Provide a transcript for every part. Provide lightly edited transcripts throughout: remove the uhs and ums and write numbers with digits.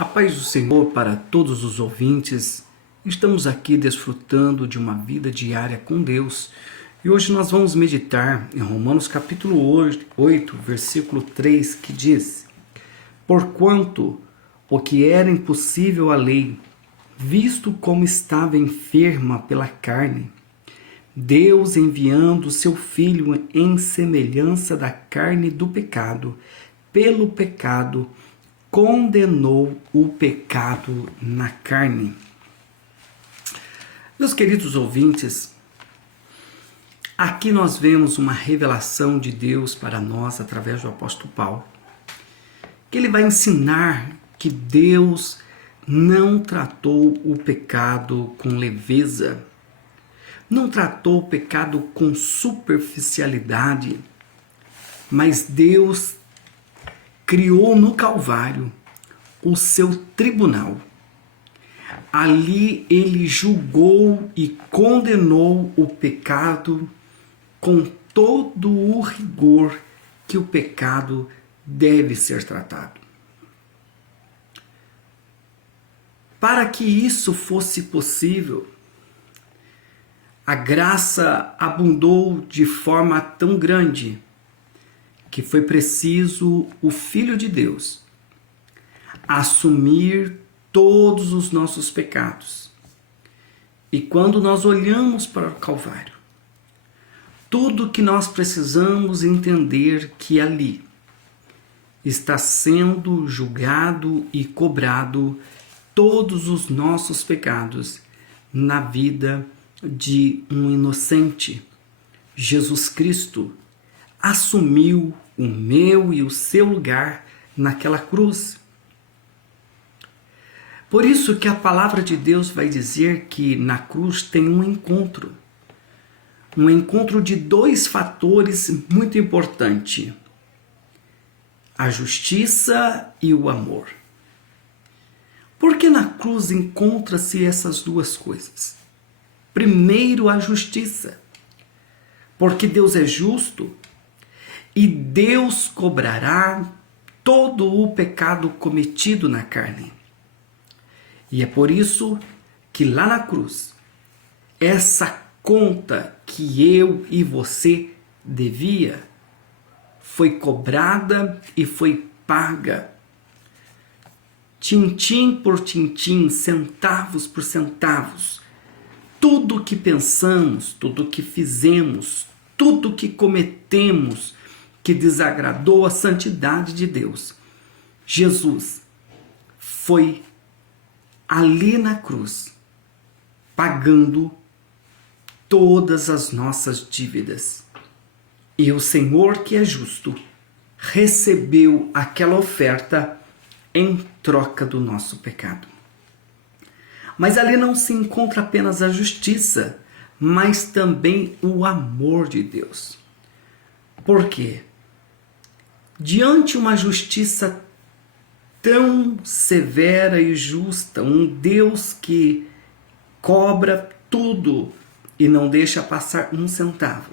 A paz do Senhor para todos os ouvintes. Estamos aqui desfrutando de uma vida diária com Deus. E hoje nós vamos meditar em Romanos capítulo 8, versículo 3, que diz: Porquanto o que era impossível à lei, visto como estava enferma pela carne, Deus, enviando o seu Filho em semelhança da carne do pecado, pelo pecado, condenou o pecado na carne. Meus queridos ouvintes, aqui nós vemos uma revelação de Deus para nós através do apóstolo Paulo, que ele vai ensinar que Deus não tratou o pecado com leveza, não tratou o pecado com superficialidade, mas Deus criou no Calvário o seu tribunal. Ali ele julgou e condenou o pecado com todo o rigor que o pecado deve ser tratado. Para que isso fosse possível, a graça abundou de forma tão grande que foi preciso o Filho de Deus assumir todos os nossos pecados. E quando nós olhamos para o Calvário, tudo que nós precisamos entender que ali está sendo julgado e cobrado todos os nossos pecados na vida de um inocente. Jesus Cristo assumiu o meu e o seu lugar naquela cruz. Por isso que a palavra de Deus vai dizer que na cruz tem um encontro de dois fatores muito importantes: a justiça e o amor. Porque na cruz encontra-se essas duas coisas. Primeiro, a justiça, porque Deus é justo e Deus cobrará todo o pecado cometido na carne. E é por isso que lá na cruz, essa conta que eu e você devia foi cobrada e foi paga. Tintim por tintim, centavos por centavos. Tudo que pensamos, tudo que fizemos, tudo que cometemos que desagradou a santidade de Deus, Jesus foi ali na cruz, pagando todas as nossas dívidas. E o Senhor, que é justo, recebeu aquela oferta em troca do nosso pecado. Mas ali não se encontra apenas a justiça, mas também o amor de Deus. Por quê? Diante uma justiça tão severa e justa, um Deus que cobra tudo e não deixa passar um centavo,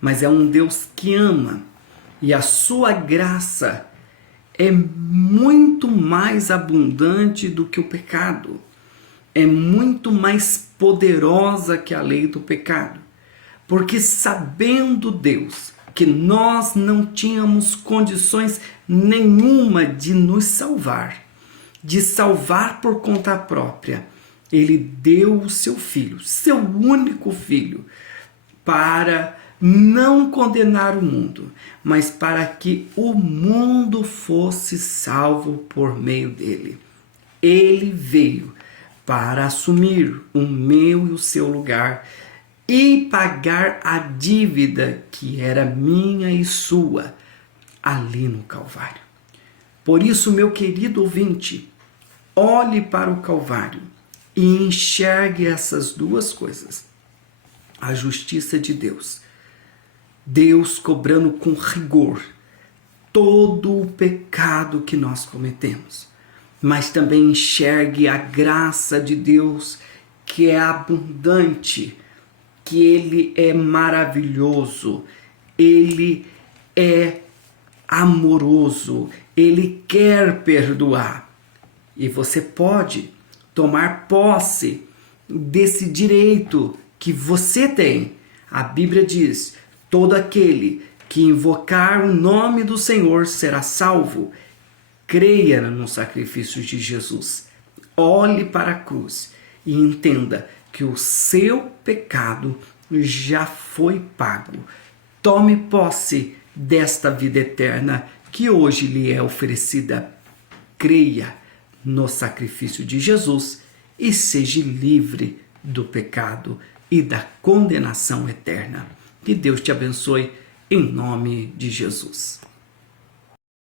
mas é um Deus que ama, e a sua graça é muito mais abundante do que o pecado, é muito mais poderosa que a lei do pecado, porque sabendo Deus que nós não tínhamos condições nenhuma de nos salvar, de salvar por conta própria, ele deu o seu filho, seu único filho, para não condenar o mundo, mas para que o mundo fosse salvo por meio dele. Ele veio para assumir o meu e o seu lugar e pagar a dívida que era minha e sua ali no Calvário. Por isso, meu querido ouvinte, olhe para o Calvário e enxergue essas duas coisas: a justiça de Deus, Deus cobrando com rigor todo o pecado que nós cometemos, mas também enxergue a graça de Deus, que é abundante, que Ele é maravilhoso, Ele é amoroso, Ele quer perdoar. E você pode tomar posse desse direito que você tem. A Bíblia diz: todo aquele que invocar o nome do Senhor será salvo. Creia no sacrifício de Jesus. Olhe para a cruz e entenda que o seu pecado já foi pago. Tome posse desta vida eterna que hoje lhe é oferecida. Creia no sacrifício de Jesus e seja livre do pecado e da condenação eterna. Que Deus te abençoe em nome de Jesus.